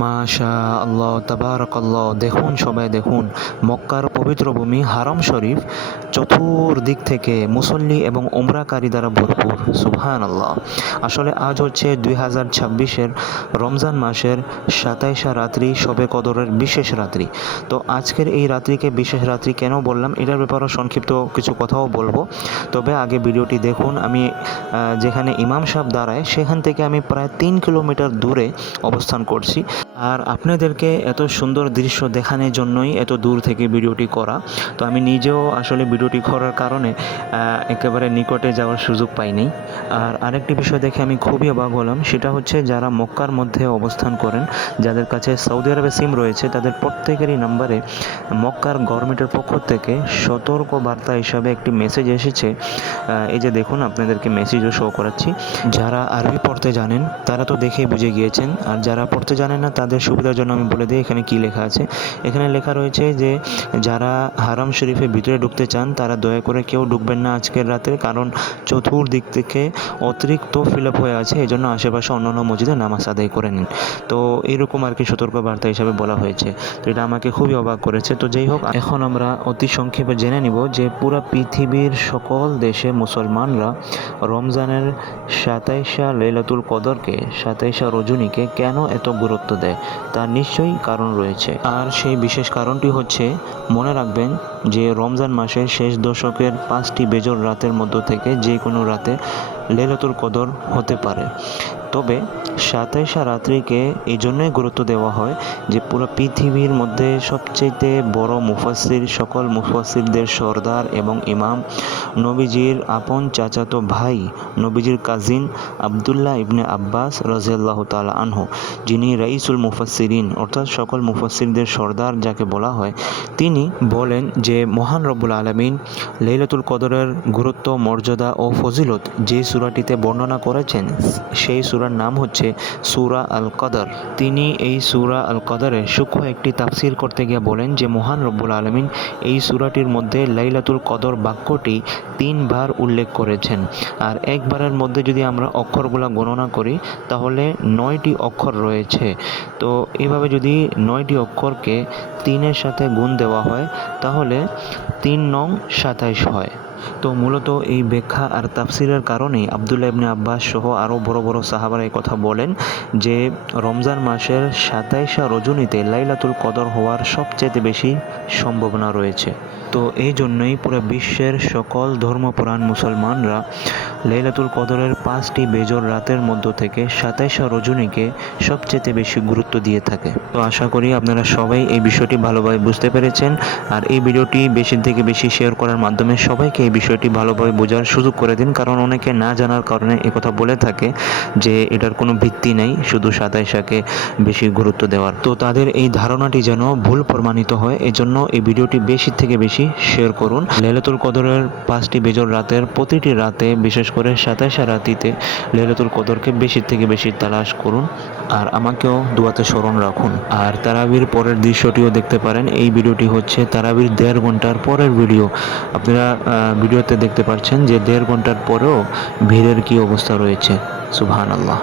মাশা আল্লাহ তাবারাকাল্লাহ। দেখুন সবাই, দেখুন মক্কার পবিত্র ভূমি হারাম শরীফ চতুর্দিক থেকে মুসল্লি এবং উমরাকারী দ্বারা ভরপুর। সুবহানাল্লাহ। আসলে আজ হচ্ছে 2026-এর রমজান মাসের 27 রাত্রি, শবে কদরের বিশেষ রাত্রি। তো আজকের এই রাত্রিকে বিশেষ রাত্রি কেন বললাম, এটার ব্যাপারে সংক্ষিপ্ত কিছু কথাও বলবো। তবে আগে ভিডিওটি দেখুন। আমি যেখানে ইমাম সাহেব দাঁড়ায় সেখান থেকে আমি প্রায় 3 কিলোমিটার দূরে অবস্থান করছি। আর আপনাদেরকে এত সুন্দর দৃশ্য দেখানোর জন্যই এত দূর থেকে ভিডিওটি করা। তো আমি নিজেও আসলে ভিডিওটি করার কারণে একেবারে নিকটে যাওয়ার সুযোগ পাইনি। আর আরেকটি বিষয় দেখে আমি খুবই অবাক হলাম, সেটা হচ্ছে যারা মক্কার মধ্যে অবস্থান করেন, যাদের কাছে সৌদি আরবে সিম রয়েছে, তাদের প্রত্যেকেরই নাম্বারে মক্কার গভর্নমেন্টের পক্ষ থেকে সতর্ক বার্তা হিসাবে একটি মেসেজ এসেছে। এই যে দেখুন, আপনাদেরকে মেসেজও শো করাচ্ছি। যারা আরবি পড়তে জানেন তারা তো দেখেই বুঝে গিয়েছেন, আর যারা পড়তে জানেন না তাদের সুবিধার জন্য আমি বলে দিই এখানে কি লেখা আছে। এখানে লেখা রয়েছে যে যারা হারাম শরীফের ভিতরে ঢুকতে চান তারা দয়া করে কেউ ঢুকবেন না আজকের রাতে, কারণ চতুর্দিক থেকে অতিরিক্ত ফিল আপ হয়ে আছে, এই জন্য আশেপাশে অন্যান্য মসজিদে নামাজ আদায় করে নিন। তো এরকম আর কি সতর্ক বার্তা হিসাবে বলা হয়েছে। তো এটা আমাকে খুবই অবাক করেছে। তো যাই হোক, এখন আমরা অতি সংক্ষেপে জেনে নিব যে পুরো পৃথিবীর সকল দেশে মুসলমানরা রমজানের 27 লাইলাতুল কদরকে, 27 রজনীকে কেন এত গুরুত্ব দেয়, তার নিশ্চয়ই কারণ রয়েছে। আর সেই বিশেষ কারণটি হচ্ছে, মনে রাখবেন যে রমজান মাসের শেষ দশকের 5টি বেজোড় রাতের মধ্য থেকে যে কোনো রাতে লাইলাতুল কদর হতে পারে। তবে 27 রাত্রিকে এই জন্যই গুরুত্ব দেওয়া হয় যে পুরো পৃথিবীর মধ্যে সবচেয়ে বড় মুফাসসির, সকল মুফাসসিরদের সর্দার এবং ইমাম, নবীজির আপন চাচাতো ভাই, নবীজির কাজিন আবদুল্লাহ ইবনে আব্বাস রাদিয়াল্লাহু তাআলা আনহু, যিনি রাইসুল মুফাসসিরিন অর্থাৎ সকল মুফাসসিরদের সর্দার যাকে বলা হয়, তিনি বলেন যে মহান রব্বুল আলামিন লাইলাতুল কদরের গুরুত্ব, মর্যাদা ও ফজিলত যে সূরাটিতে বর্ণনা করেছেন সেই সূরার নাম হচ্ছে সূরা আল কদর। তিনি এই সূরা আল কদরের সূক্ষ্ম একটি তাফসীর করতে গিয়ে বলেন যে মহান রব্বুল আলামিন এই সূরাটির মধ্যে লাইলাতুল কদর বাক্যটি 3 বার উল্লেখ করেছেন। আর একবারের মধ্যে যদি আমরা অক্ষরগুলো গণনা করি তাহলে 9টি অক্ষর রয়েছে। তো এভাবে যদি 9টি অক্ষরকে 3-এর সাথে গুণ দেওয়া হয় তাহলে 3 নং 27 হয়। তো মূলত এই ব্যাখ্যা আর তাফসিরের কারণেই আবদুল্লাহ ইবনে আব্বাস সহ আরও বড় বড় সাহাবারা এই কথা বলেন যে রমজান মাসের 27 রজনীতে লাইলাতুল কদর হওয়ার সবচেয়ে বেশি সম্ভাবনা রয়েছে। তো এই জন্যই পুরো বিশ্বের সকল ধর্মপ্রাণ মুসলমানরা লাইলাতুল কদরের 5টি বেজোড় রাতের মধ্য থেকে 27 রজনীকে সবচেয়ে বেশি গুরুত্ব দিয়ে থাকে। তো আশা করি আপনারা সবাই এই বিষয়টি ভালোভাবে বুঝতে পেরেছেন। আর এই ভিডিওটি বেশি থেকে বেশি শেয়ার করার মাধ্যমে সবাইকে এই বিষয়টি ভালোভাবে বোঝার সুযোগ করে দিন, কারণ অনেকে না জানার কারণে কথা বলে থাকে যে এটার কোনো ভিত্তি নেই, শুধু 27কে বেশি গুরুত্ব দেওয়ার। তো তাদের এই ধারণাটি যেন ভুল প্রমাণিত হয়, এজন্য এই ভিডিওটি বেশি থেকে বেশি শেয়ার করুন। লাইলাতুল কদরের 5টি বেজোড় রাতের প্রতিটি রাতে, বিশেষ করে 27 রাতিতে লাইলাতুল কদরকে বেশি থেকে বেশি তালাশ করুন। আর আমাকেও দুয়াতে স্মরণ রাখুন। আর তারাবির পরের দৃশ্যটিও দেখতে পারেন। এই ভিডিওটি হচ্ছে তারাবির 1.5 ঘন্টার পরের ভিডিও। আপনারা ভিডিওতে দেখতে পাচ্ছেন যে 1.5 ঘন্টার পরেও ভিড়ের কি অবস্থা রয়েছে। সুবহানাল্লাহ।